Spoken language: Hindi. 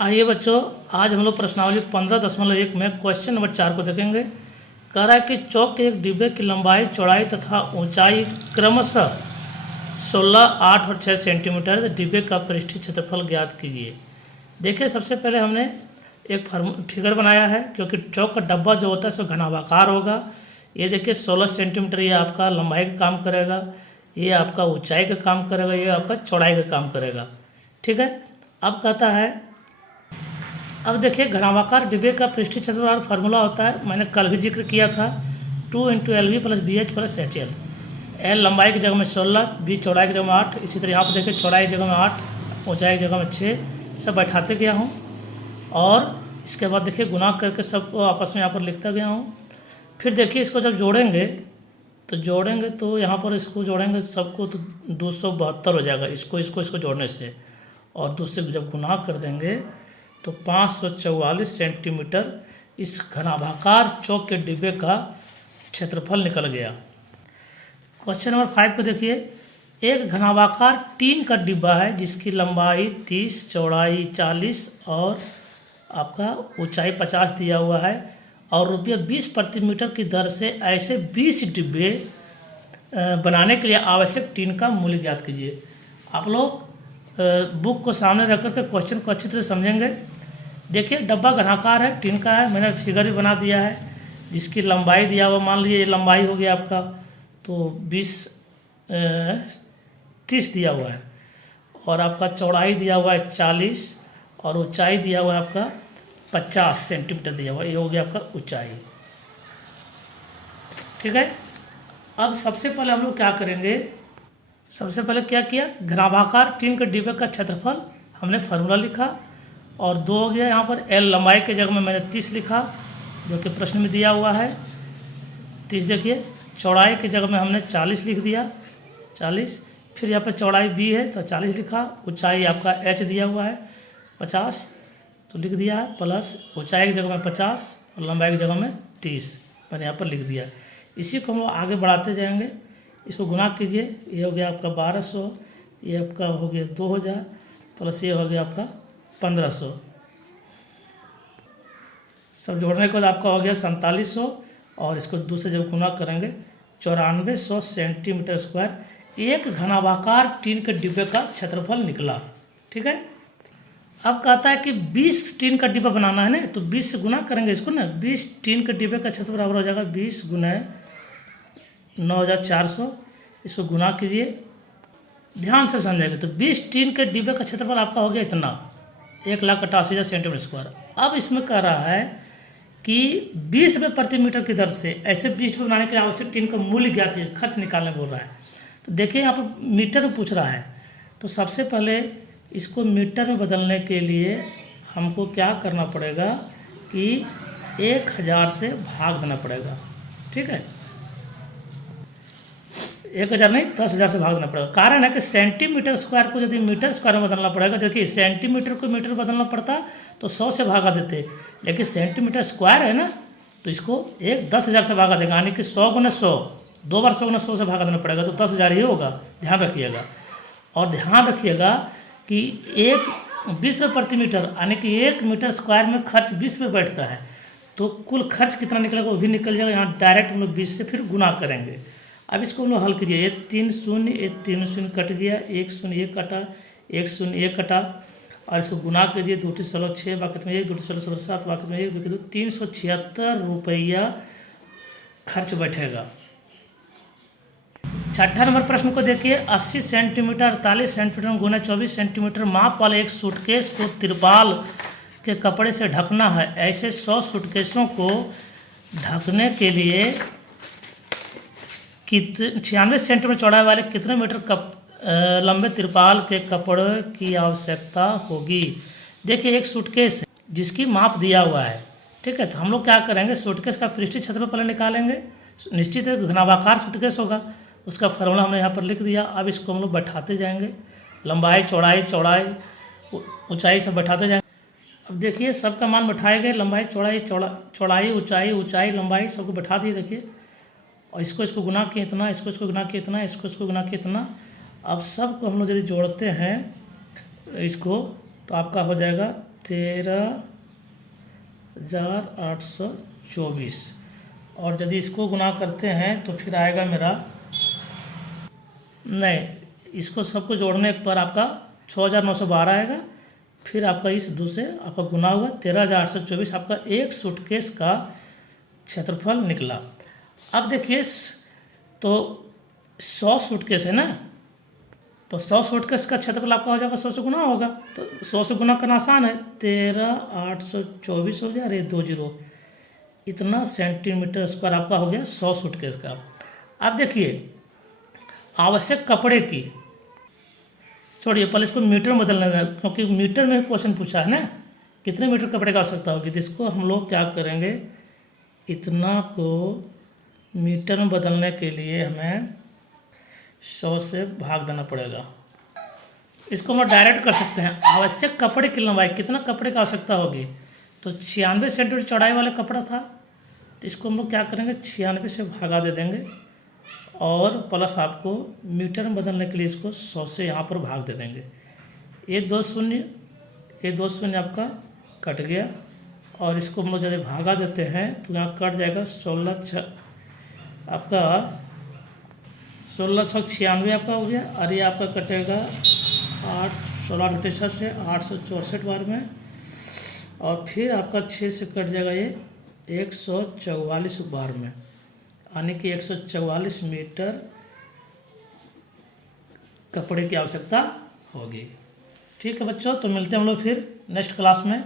आइए बच्चों, आज हम लोग प्रश्नावली 15.1 में क्वेश्चन नंबर 4 को देखेंगे। कह रहा है कि चौक के एक डिब्बे की लंबाई, चौड़ाई तथा ऊंचाई क्रमशः 16, 8 और 6 सेंटीमीटर। डिब्बे का पृष्ठीय क्षेत्रफल ज्ञात कीजिए। देखिए, सबसे पहले हमने एक फिगर बनाया है, क्योंकि चौक का डब्बा जो होता है सो घनाभाकार होगा। ये देखिए 16 सेंटीमीटर ये आपका लंबाई का काम करेगा, ये आपका ऊंचाई का काम करेगा, ये आपका चौड़ाई का काम करेगा। ठीक है। अब कहता है, अब देखिए घनाभाकार डिब्बे का पृष्ठीय क्षेत्रफल फार्मूला होता है, मैंने कल भी जिक्र किया था, 2 × LV + BH + HL। एल लंबाई की जगह में 16, बी चौड़ाई की जगह में 8। इसी तरह यहाँ पर देखिए चौड़ाई की जगह में 8, ऊंचाई की जगह में 6, सब बैठाते गया हूँ। और इसके बाद देखिए गुणा करके सबको आपस में यहाँ पर लिखता गया हूँ। फिर देखिए इसको जब जोड़ेंगे तो यहाँ पर इसको जोड़ेंगे सबको तो 272 हो जाएगा, इसको जोड़ने से। और दूसरे जब गुणा कर देंगे तो 544 सेंटीमीटर इस घनाभाकार चौक के डिब्बे का क्षेत्रफल निकल गया। क्वेश्चन नंबर 5 को देखिए। एक घनाभाकार टीन का डिब्बा है जिसकी लंबाई 30, चौड़ाई 40 और आपका ऊंचाई 50 दिया हुआ है, और रुपये 20 प्रति मीटर की दर से ऐसे 20 डिब्बे बनाने के लिए आवश्यक टीन का मूल्य ज्ञात कीजिए। आप लोग बुक को सामने रख करके क्वेश्चन को अच्छी तरह समझेंगे। देखिए डब्बा घनाकार है, टीन का है, मैंने फिगर भी बना दिया है। जिसकी लंबाई दिया हुआ, मान लीजिए लंबाई हो गया आपका तो 30 दिया हुआ है, और आपका चौड़ाई दिया हुआ है 40 और ऊंचाई दिया हुआ है आपका 50 सेंटीमीटर दिया हुआ है। ये हो गया आपका ऊंचाई। ठीक है। अब सबसे पहले हम लोग क्या करेंगे, सबसे पहले क्या किया, घनाभाकार टीन के डिब्बे का क्षेत्रफल हमने फार्मूला लिखा, और 2 हो गया यहाँ पर। एल लंबाई के जगह में मैंने 30 लिखा, जो कि प्रश्न में दिया हुआ है 30। देखिए चौड़ाई की जगह में हमने 40 लिख दिया, 40। फिर यहाँ पर चौड़ाई बी है तो 40 लिखा, ऊंचाई आपका एच दिया हुआ है 50 तो लिख दिया है, प्लस ऊंचाई की जगह में 50 और लंबाई की जगह में 30 मैंने यहाँ पर लिख दिया। इसी को हम लोग आगे बढ़ाते जाएंगे। इसको गुना कीजिए, ये हो गया आपका 1200, ये आपका हो गया 2000, प्लस ये हो गया आपका 1500। सब जोड़ने के बाद आपका हो गया 4700, और इसको दूसरे जब गुना करेंगे 9400 सेंटीमीटर स्क्वायर एक घनाभाकार टीन के डिब्बे का क्षेत्रफल निकला। ठीक है। अब कहता है कि 20 टीन का डिब्बा बनाना है ना, तो 20 से गुना करेंगे इसको ना। 20 टीन के डिब्बे का क्षेत्रफल बराबर हो जाएगा 20 × 9400। इसको गुना कीजिए, ध्यान से समझेंगे। तो 20 टीन के डिब्बे का क्षेत्रफल आपका हो गया इतना, 1,88,000 सेंटीमीटर स्क्वायर। अब इसमें कह रहा है कि 20 रुपये प्रति मीटर की दर से ऐसे 20 डिब्बे बनाने के लिए आवश्यक टीन का मूल्य ज्ञात है, खर्च निकालने बोल रहा है। तो देखिए यहाँ पर मीटर में पूछ रहा है, तो सबसे पहले इसको मीटर में बदलने के लिए हमको क्या करना पड़ेगा कि 1000 से भाग देना पड़ेगा। ठीक है, 1000 नहीं 10,000 से भाग देना पड़ेगा। कारण है कि सेंटीमीटर स्क्वायर को यदि मीटर स्क्वायर में बदलना पड़ेगा, देखिए सेंटीमीटर को मीटर बदलना पड़ता तो 100 से भागा देते, लेकिन सेंटीमीटर स्क्वायर है ना, तो इसको 10,000 से भागा देगा, यानी कि 100 × 100, 2 बार 100 × 100 से भागा देना पड़ेगा, तो 10,000 ही होगा। ध्यान रखिएगा। और ध्यान रखिएगा कि 20 रुपये प्रति मीटर, यानी कि 1 मीटर स्क्वायर में खर्च 20 रुपये बैठता है, तो कुल खर्च कितना निकलेगा वो भी निकल जाएगा। यहाँ डायरेक्ट हम लोग 20 से फिर गुना करेंगे। अब इसको हम लोग हल कीजिए, ये 3 शून्य, ये 3 शून्य कट गया, 1 शून्य 1 कटा, 1 शून्य 1 कटा, और इसको गुना कीजिए, 2 × 16 6, बाकी में 1, 2 × 16 17 7, बाकी में 1, 2 × 2 376 रुपया खर्च बैठेगा। छठा नंबर प्रश्न को देखिए। 80 सेंटीमीटर 48 सेंटीमीटर गुना 24 सेंटीमीटर माप वाले एक सूटकेस को तिरपाल के कपड़े से ढकना है। ऐसे 100 सूटकेसों को ढकने के लिए 96 सेंटीमीटर चौड़ाई वाले कितने मीटर लंबे तिरपाल के कपड़े की आवश्यकता होगी। देखिए एक सूटकेस है जिसकी माप दिया हुआ है। ठीक है, तो हम लोग क्या करेंगे, सूटकेस का पृष्ठीय क्षेत्रफल पहले निकालेंगे। निश्चित है घनाभाकार सूटकेस होगा, उसका फार्मूला हमने यहाँ पर लिख दिया। अब इसको हम लोग बैठाते जाएंगे, लंबाई चौड़ाई ऊंचाई सब बैठाते जाएंगे। अब देखिए सबका मान बैठाए गए, लंबाई चौड़ाई ऊंचाई लंबाई सबको बैठा दिए। देखिए, और इसको गुना किए इतना, इसको गुना किए इतना, इसको गुना किए इतना। अब सबको हम लोग यदि जोड़ते हैं इसको, तो आपका हो जाएगा 13,824। और यदि इसको गुना करते हैं तो फिर आएगा मेरा, नहीं, इसको सबको जोड़ने पर आपका 6,912 आएगा। फिर आपका इस दूसरे आपका गुना हुआ 13,824, आपका एक सूटकेस का क्षेत्रफल निकला। अब देखिए तो 100 सूटकेस है ना, तो 100 सूटकेस का क्षेत्रफल आपका हो जाएगा 100 से गुना होगा, तो 100 से गुना करना आसान है। 13,824 हो गया, अरे 20, इतना सेंटीमीटर स्क्वायर आपका हो गया 100 सूटकेस का। अब देखिए आवश्यक कपड़े की, छोड़िए पहले इसको मीटर में बदलने दें, क्योंकि मीटर में क्वेश्चन पूछा है ना, कितने मीटर कपड़े की आवश्यकता होगी। तो इसको हम लोग क्या करेंगे, इतना को मीटर में बदलने के लिए हमें 100 से भाग देना पड़ेगा। इसको हम लोग डायरेक्ट कर सकते हैं। आवश्यक कपड़े की लंबाई, कितना कपड़े की आवश्यकता होगी, तो 96 सेंटीमीटर चौड़ाई वाला कपड़ा था, तो इसको हम लोग क्या करेंगे 96 से भागा दे देंगे, और प्लस आपको मीटर में बदलने के लिए इसको 100 से यहाँ पर भाग दे देंगे। ये 2 शून्य आपका कट गया, और इसको हम लोग यदि भागा देते हैं तो यहाँ कट जाएगा 16 आपका 1696 आपका हो गया, और ये आपका कटेगा 16 से 864 बार में, और फिर आपका 6 से कट जाएगा ये 144 बार में, यानी कि 144 मीटर कपड़े की आवश्यकता होगी। ठीक है बच्चों, तो मिलते हैं हम लोग फिर नेक्स्ट क्लास में।